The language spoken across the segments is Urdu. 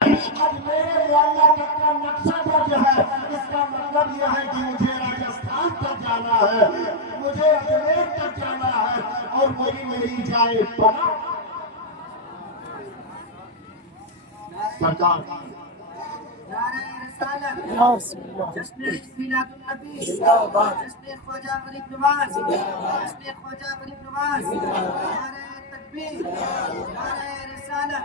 آج میرے معاملہ تک کا نقشہ درج ہے، اس کا مطلب یہ ہے کہ مجھے راجستھان تک جانا ہے، مجھے اجمیر تک جانا ہے، اور میری جائے پناہ سرکار جشن میلاد النبی، جشن خواجہ غریب نواز، جشن خواجہ غریب نواز، نعرہ تکبیر، نعرہ رسالت۔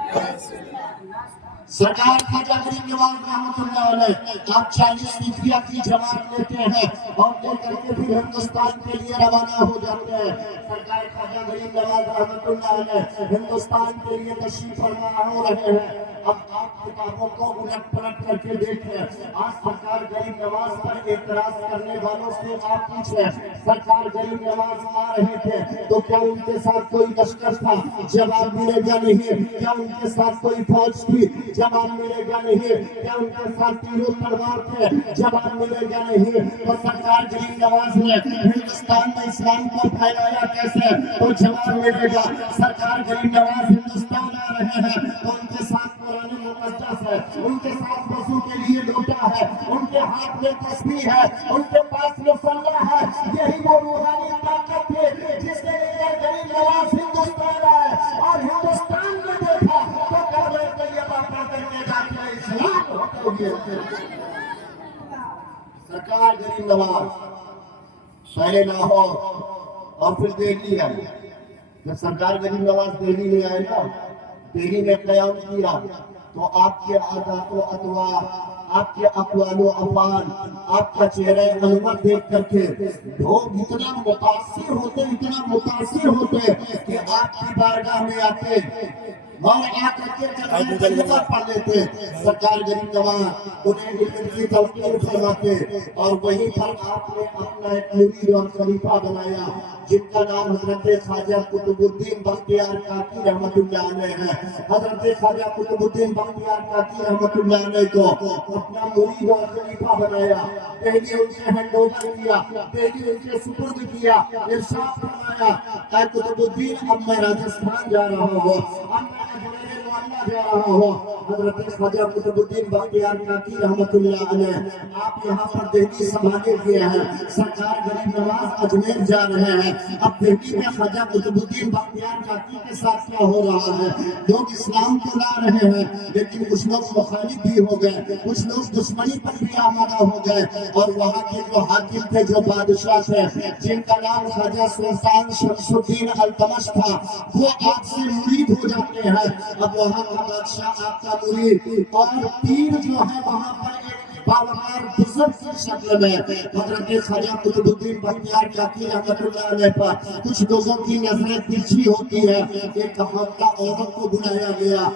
سرکار خواجہ غریب نواز رحمۃ اللہ علیہ آپ 40 فیصدیہ کی جماعت لیتے ہیں اور لے کر کے پھر ہندوستان کے لیے روانہ ہو جاتے ہیں۔ سرکار خواجہ غریب نواز رحمۃ اللہ علیہ ہندوستان کے لیے تشریف فرما ہو رہے ہیں۔ اب آپ کتابوں کو الٹ پلٹ کر کے دیکھیں، آج سرکار غریب نواز پر اعتراض کرنے والوں سے آپ پوچھیں، سرکار غریب نواز آ رہے تھے تو کیا ان کے ساتھ کوئی لشکر تھا؟ جواب ملے گا نہیں۔ کیا ان کے ساتھ کوئی فوج تھی؟ جواب ملے گا نہیں۔ کیا ان کے ساتھ تیر و تلوار تھے؟ جواب ملے گا نہیں۔ تو سرکار غریب نواز نے ہندوستان میں اسلام کو پھیلایا کیسے؟ تو جواب ملے گا۔ سرکار غریب نواز ہندوستان آ رہے ہیں تو ان کے ساتھ قرآن مقدس ہے، ان کے ساتھ وضو کے لیے لوٹا ہے، ان کے ہاتھ میں تسبیح ہے، ان کے پاس مصلی ہے۔ یہی وہ روحانی طاقت ہے جس کے لیے غریب نواز ہندوستان آئے اور ہندوستان میں دیکھا تو کعبہ طیبہ پڑھ کر کے داخلہ اسلام ہوتے ہوئے۔ سرکار غریب نواز پہلے لاہور اور پھر دہلی آئے۔ جب سرکار غریب نواز دہلی میں آئے نا، دہلی میں قیام کیا تو آپ کے عادات و اطوار، آپ کے اقوال و افعال، آپ کا چہرہ انور دیکھ کر کے لوگ اتنا متاثر ہوتے کہ آپ کی بارگاہ میں آتے اور آ کر کے کلمہ پڑھ لیتے۔ سرکار غریب نواز انہیں علم کی تلقین فرماتے اور وہیں پر آپ نے اپنا ایک مرید اور خلیفہ بنایا جن کا نام حضرت خواجہ قطب الدین بختیار کاکی رحمۃ اللہ علیہ ہے۔ حضرت خواجہ قطب الدین بختیار کاکی رحمۃ اللہ علیہ کو اپنا مرید اور خلیفہ بنایا، دہلی ان سے ہینڈ اوور کیا، دہلی ان سے سپرد کیا، ارشاد فرمایا اے قطب الدین اب میں راجستھان جا رہا ہوں، اب میں اجمیر معلیٰ جا رہا ہوں۔ حضرت خواجہ قطب الدین بختیار کاکی رحمۃ اللہ علیہ آپ یہاں پر دہلی سنبھالے ہوئے ہیں، سرکار غریب نواز اجمیر جا رہے ہیں۔ اب دہلی میں خواجہ قطب الدین بختیار کاکی کے ساتھ کیا ہو رہا ہے؟ لوگ اسلام کو لا رہے ہیں لیکن کچھ لوگ مخالف بھی ہو گئے، کچھ لوگ دشمنی پر بھی آمادہ ہو گئے، اور وہاں کے جو حاکم تھے، جو بادشاہ تھے جن کا نام خواجہ سلطان شمس الدین التمش تھا، وہ آپ سے مرید ہو جاتے ہیں۔ اب وہاں کا بادشاہ آپ کا مرید اور پیر جو ہے وہاں پر ایک باوقار بزرگ کی شکل میں حضرت خواجہ قطب الدین بختیار کاکی رحمۃ اللہ علیہ پر کچھ لوگوں کی نظریں ترچھی ہوتی ہے۔ ایک حاملہ عورت کو بلایا گیا،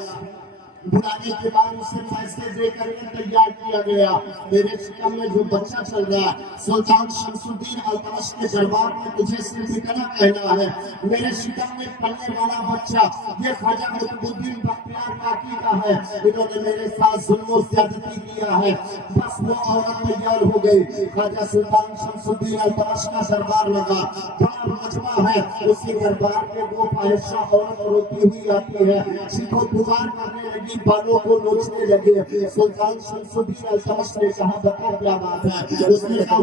بلانے کے بعد اسے پیسے دے کر کے تیار کیا گیا، میرے شکم میں جو بچہ چل رہا ہے سلطان شمس الدین التمش کے دربار میں تجھے صرف اتنا کہنا ہے، میرے شکم میں پلنے والا بچہ یہ خواجہ قطب الدین بختیار کاکی کا ہے، انہوں نے میرے ساتھ ظلم و زیادتی کیا ہے۔ بس وہ عورت تیار ہو گئی، خواجہ سلطان شمس الدین التمش کا دربار لگا، بڑا مجمع ہے، اسی دربار میں وہ فاحشہ عورت روتی ہوئی آتی ہے، چیخ و پکار کرنے لگی، بالوں کو نوچنے لگے۔ سلطان شمس الدین التمش نے کہا بتا کیا بات ہے؟ اس نے کہا